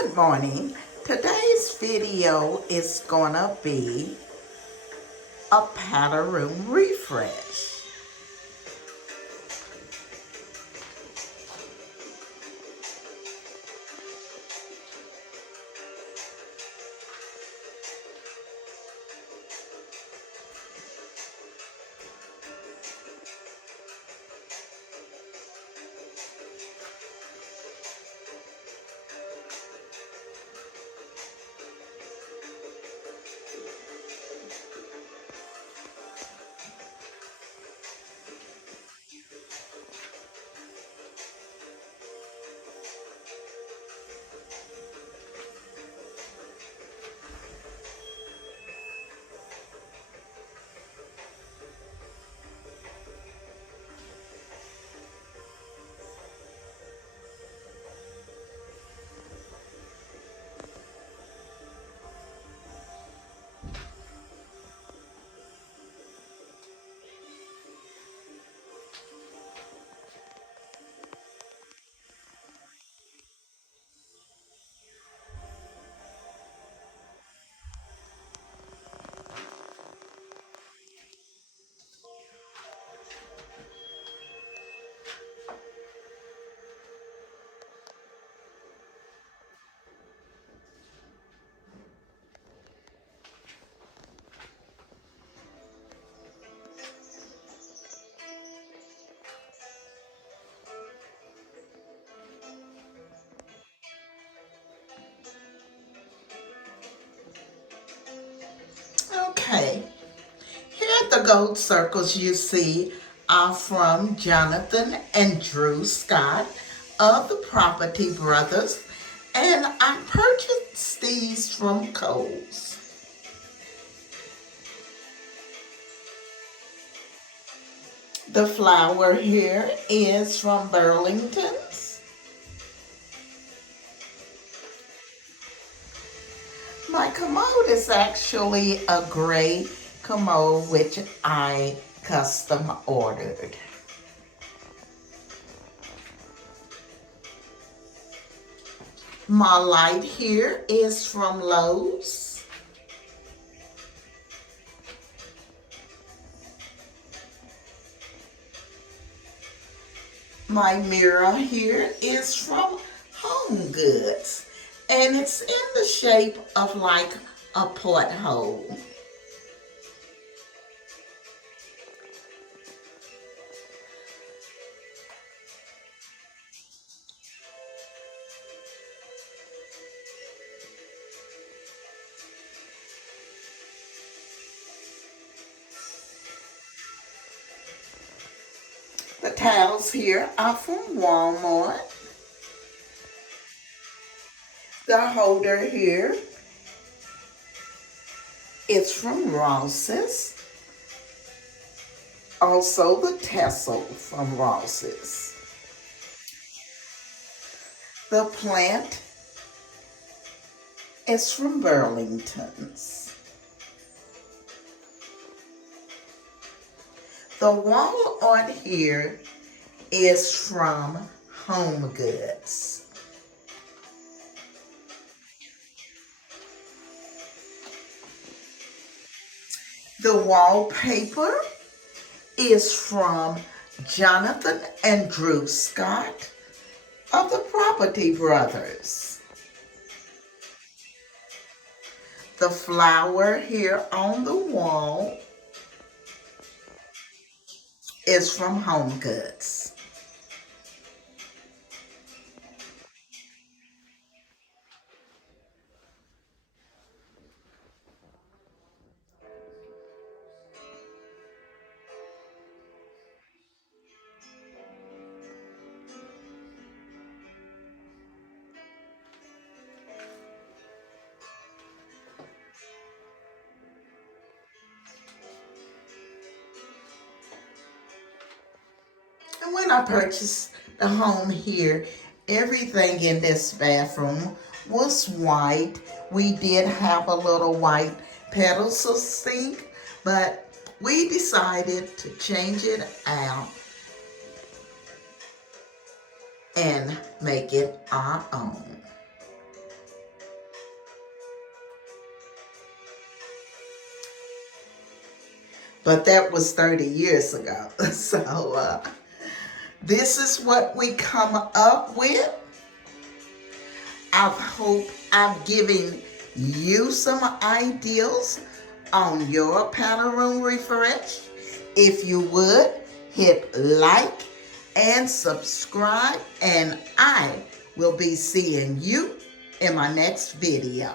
Good morning. Today's video is gonna be a powder room refresh. Okay, here the gold circles you see are from Jonathan and Drew Scott of the Property Brothers, and I purchased these from Kohl's. The flower here is from Burlington's. My commode is actually a gray commode which I custom ordered. My light here is from Lowe's. My mirror here is from Home Goods, and it's in the shape of like a porthole. The towels here are from Walmart. The holder here is from Ross's. Also the tassel from Ross's. The plant is from Burlington's. The wall art here is from Home Goods. The wallpaper is from Jonathan and Drew Scott of the Property Brothers. The flower here on the wall is from Home Goods. And when I purchased the home here, everything in this bathroom was white. We did have a little white pedestal sink, but we decided to change it out and make it our own. but that was 30 years ago. So this is what we come up with. I hope I've given you some ideas on your powder room refresh. If you would, hit like and subscribe, and I will be seeing you in my next video.